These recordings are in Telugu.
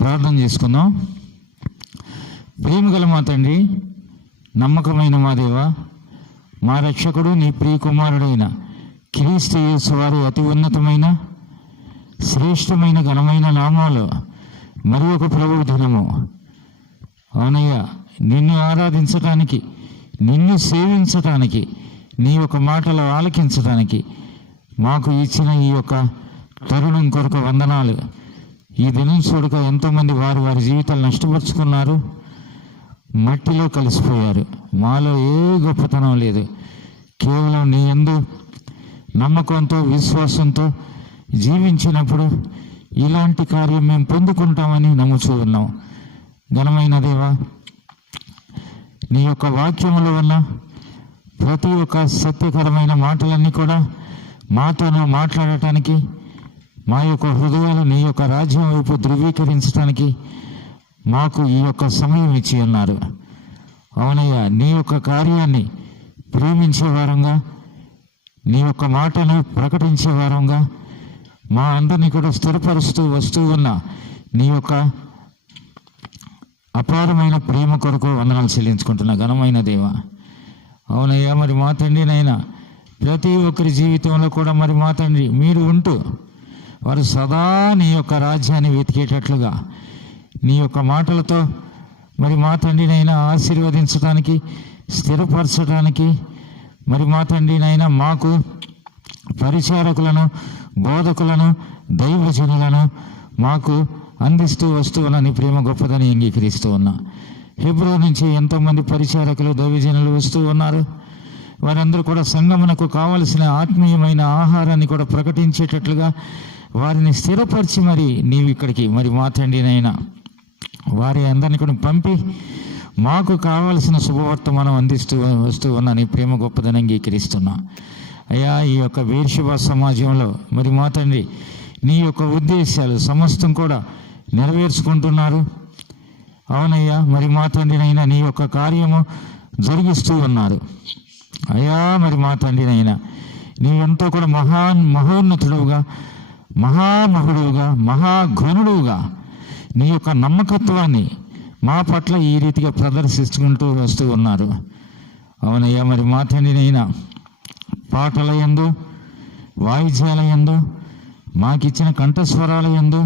ప్రార్థన చేసుకుందాం. ప్రేమగల మా తండ్రి, నమ్మకమైన మా దేవ, మా రక్షకుడు నీ ప్రియకుమారుడైన క్రీస్తు యేసు వారి అతి ఉన్నతమైన శ్రేష్టమైన ఘనమైన నామాలు మరి ఒక ప్రభువు దినము. అవునయ్యా, నిన్ను ఆరాధించటానికి, నిన్ను సేవించటానికి, నీ యొక్క మాటలు ఆలకించటానికి మాకు ఇచ్చిన ఈ యొక్క తరుణం కొరకు వందనాలు. ఈ దినం చూడక ఎంతోమంది వారి వారి జీవితాలు నష్టపరుచుకున్నారు, మట్టిలో కలిసిపోయారు. మాలో ఏ గొప్పతనం లేదు, కేవలం నీ యందు నమ్మకంతో విశ్వాసంతో జీవించినప్పుడు ఇలాంటి కార్యం మేము పొందుకుంటామని నమ్ముచూ ఉన్నాం. ఘనమైన దేవా, నీ యొక్క వాక్యముల వల్ల ప్రతి ఒక్క సత్యకరమైన మాటలన్నీ కూడా మాతోనూ మాట్లాడటానికి, మా యొక్క హృదయాలు నీ యొక్క రాజ్యం వైపు ధృవీకరించడానికి మాకు ఈ యొక్క సమయం ఇచ్చి ఉన్నారు. అవునయ్యా, నీ యొక్క కార్యాన్ని ప్రేమించే వారంగా, నీ యొక్క మాటను ప్రకటించే వారంగా మా అందరినీ కూడా స్థిరపరుస్తూ వస్తూ ఉన్న నీ యొక్క అపారమైన ప్రేమ కొరకు వందనాలు చెల్లించుకుంటున్నా ఘనమైన దేవ. అవునయ్యా, మరి మా తండ్రినైనా ప్రతి ఒక్కరి జీవితంలో కూడా మరి మా తండ్రి మీరు ఉంటూ వారు సదా నీ యొక్క రాజ్యాన్ని వెతికేటట్లుగా నీ యొక్క మాటలతో మరి మా తండ్రినైనా ఆశీర్వదించడానికి, స్థిరపరచడానికి, మరి మా తండ్రినైనా మాకు పరిచారకులను, బోధకులను, దైవజనులను మాకు అందిస్తూ వస్తూ ఉన్న నీ ప్రేమ గొప్పదని అంగీకరిస్తూ ఉన్నా. హెబ్రో నుంచి ఎంతోమంది పరిచారకులు, దైవజనులు వస్తూ ఉన్నారు. వారందరూ కూడా సంఘమునకు కావలసిన ఆత్మీయమైన ఆహారాన్ని కూడా ప్రకటించేటట్లుగా వారిని స్థిరపరిచి మరి నీవు ఇక్కడికి మరి మా తండ్రినైనా వారి అందరినీ కూడా పంపి మాకు కావలసిన శుభవర్తమానం అందిస్తూ వస్తూ ఉన్న నీ ప్రేమ గొప్పదని అంగీకరిస్తున్నా. అయ్యా, ఈ యొక్క బెయేర్షెబా సమాజంలో మరి మా తండ్రి నీ యొక్క ఉద్దేశాలు సమస్తం కూడా నెరవేర్చుకుంటున్నారు. అవునయ్యా, మరి మా తండ్రినైనా నీ యొక్క కార్యము జరిగిస్తూ ఉన్నారు. అయ్యా, మరి మా తండ్రినైనా నీవెంతో కూడా మహోన్నతుడుగా, మహామహుడుగా, మహాఘనుడుగా నీ యొక్క నమ్మకత్వాన్ని మా పట్ల ఈ రీతిగా ప్రదర్శించుకుంటూ వస్తూ ఉన్నారు. అవునయ్యా, మరి మా తండ్రినైనా పాటల యందు, వాయిద్యాల యందు, మాకిచ్చిన కంఠస్వరాల యందు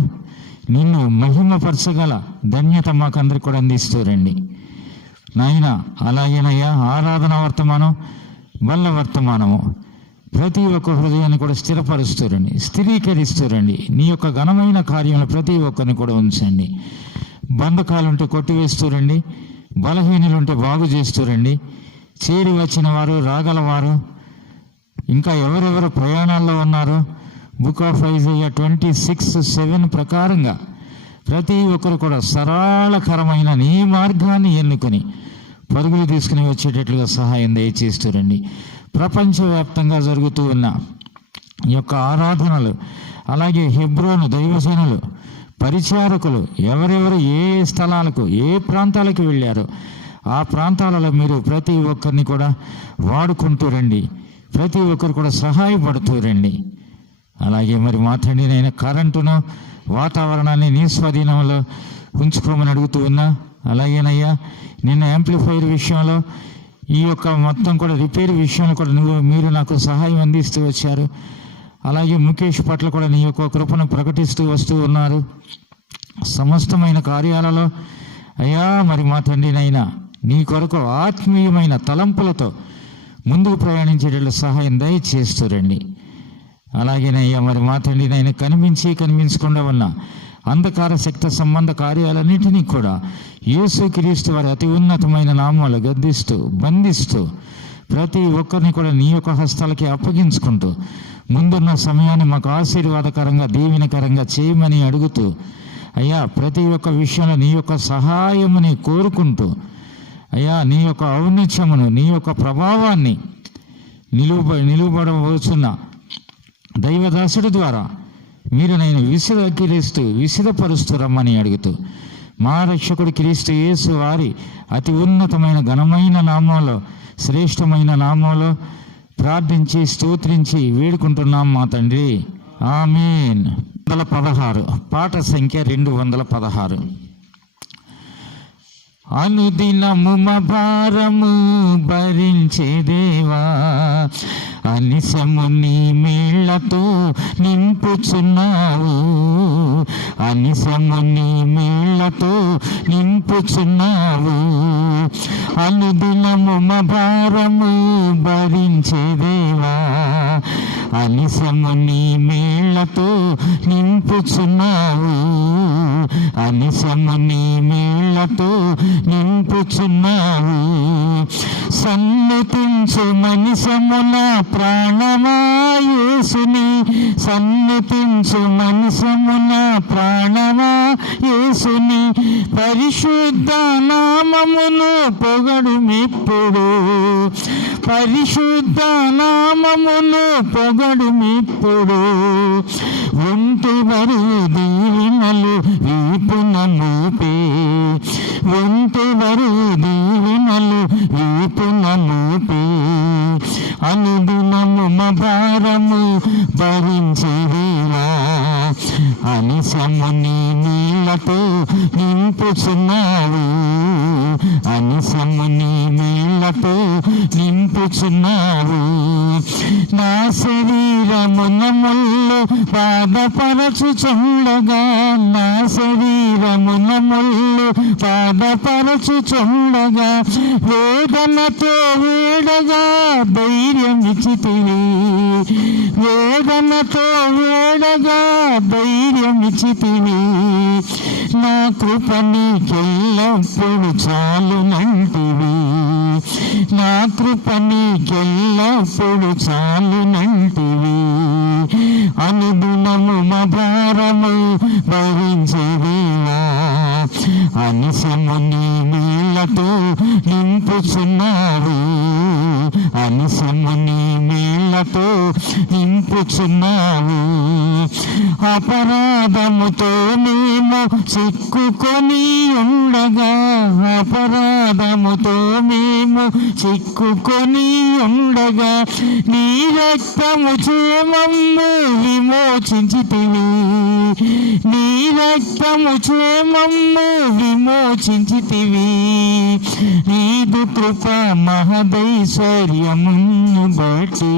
నిన్ను మహిమపరచగల ధన్యత మాకందరికి కూడా అందిస్తూ రండి నాయన. అలాగేనయ్యా, ఆరాధన వర్తమానం, బల్ల వర్తమానము ప్రతి ఒక్క హృదయాన్ని కూడా స్థిరపరుస్తూ రండి, స్థిరీకరిస్తూ రండి. నీ యొక్క ఘనమైన కార్యంలో ప్రతి ఒక్కరిని కూడా ఉంచండి. బంధకాలుంటే కొట్టివేస్తూ రండి, బలహీనులుంటే బాగు చేస్తూ రండి. చేరి వచ్చిన వారు, రాగలవారు, ఇంకా ఎవరెవరు ప్రయాణాల్లో ఉన్నారో బుక్ ఆఫ్ ఐజాయా 26:7 ప్రకారంగా ప్రతి ఒక్కరు కూడా సరళకరమైన నీ మార్గాన్ని ఎన్నుకొని పరుగులు తీసుకుని వచ్చేటట్లుగా సహాయం దయచేస్తూ రండి. ప్రపంచవ్యాప్తంగా జరుగుతూ ఉన్న ఈ యొక్క ఆరాధనలు, అలాగే హెబ్రోను దైవజనులు, పరిచారకులు ఎవరెవరు ఏ స్థలాలకు, ఏ ప్రాంతాలకు వెళ్ళారో ఆ ప్రాంతాలలో మీరు ప్రతి ఒక్కరిని కూడా వాడుకుంటూ రండి, ప్రతి ఒక్కరు కూడా సహాయపడుతూ రండి. అలాగే మరి మా తండ్రినైనా కరెంటును, వాతావరణాన్ని నీ స్వాధీనంలో ఉంచుకోమని అడుగుతూ ఉన్నా. అలాగేనయ్యా, నిన్న యాంప్లిఫైర్ విషయంలో, ఈ యొక్క మొత్తం కూడా రిపేర్ విషయంలో కూడా మీరు నాకు సహాయం అందిస్తూ వచ్చారు. అలాగే ముఖేష్ పట్ల కూడా నీ యొక్క కృపను ప్రకటిస్తూ వస్తూ ఉన్నారు. సమస్తమైన కార్యాలలో అయ్యా మరి మా తండ్రినైనా నీ కొరకు ఆత్మీయమైన తలంపులతో ముందుకు ప్రయాణించేటట్లు సహాయం దయచేస్తూ రండి. అలాగేనయ్యా, మరి మా తండ్రినైనా కనిపించకుండా ఉన్న అంధకార శక్తి సంబంధ కార్యాలన్నింటినీ కూడా యేసుక్రీస్తు వారి అతి ఉన్నతమైన నామాలు గద్దిస్తూ, బంధిస్తూ ప్రతి ఒక్కరిని కూడా నీ యొక్క హస్తాలకి అప్పగించుకుంటూ ముందున్న సమయాన్ని మాకు ఆశీర్వాదకరంగా, దీవెనకరంగా చేయమని అడుగుతూ అయ్యా, ప్రతి ఒక్క విషయంలో నీ యొక్క సహాయముని కోరుకుంటూ అయ్యా, నీ యొక్క ఔన్నత్యమును, నీ యొక్క ప్రభావాన్ని నిలువబడవచ్చున్న దైవదాసుడి ద్వారా మీరు నేను విసిదపరుస్తూ రమ్మని అడుగుతూ మా రక్షకుడు క్రీస్తు యేసు వారి అతి ఉన్నతమైన ఘనమైన నామంలో, శ్రేష్టమైన నామంలో ప్రార్థించి స్తోత్రించి వేడుకుంటున్నాం మా తండ్రి. ఆమేన్. 216 పాట సంఖ్య 216. అనుదినము మా భారము భరించే దేవా, అనిశము నీ మేళ్లతో నింపుచున్నావు, అనిశము నీ మేళ్లతో నింపుచున్నావు. అనుదినము మా భారము భరించే దేవా, అనిశము నీ మేళ్లతో నింపుచున్నావు, అనిశము నీ మేళ్లతో నింపుచున్నావు. సన్నిధించు మనిషమున ప్రాణమా యేసుని, సన్నిధించు మనిషమున ప్రాణమా యేసుని, పరిశుద్ధ నామమును పొగడుమెప్పుడు, పరిశుద్ధ నామమును పొగడుమెప్పుడు. ఒంటి బరువు దీవెనలు వీపున మోపే, ఒంటి బరువు దీవెనలు వీపున మోపే. అనుదినము మా భారము భరించేవేలా, అనిశము నీ నీళ్లతో నింపుచున్నావు, అనిశము నీ నీళ్లతో నింపుచున్నావు. నా శరీరమున ముళ్ళు బాధపరచుచుండగా, నా శరీరమున ముళ్ళు బాధపరచుచుండగా, వేదనతో వేడగా ధైర్యమిచ్చితివి, వేదనతో వేడగా ధైర్యమిచ్చితివి. నా కృప నీకెల్లప్పుడు చాలునంటివి, నా కృప నీకెల్లప్పుడు చాలునంటివి. అనుదినము మా భారము భరించేవేలా, అనిశము నీ నీళ్లతో నింపుచున్నావు, అనిశము నీ నీళ్లతో నింపుచున్నావు. అపరాధముతో మేము చిక్కుకొని ఉండగా, అపరాధముతో మేము చిక్కుకొని ఉండగా, నీ రక్తము చేమమ్ము విమోచించితివి, నీ రక్తము చేమమ్ము విమోచించితివి. నీదు కృప మహదైశ్వర్యమును బట్టి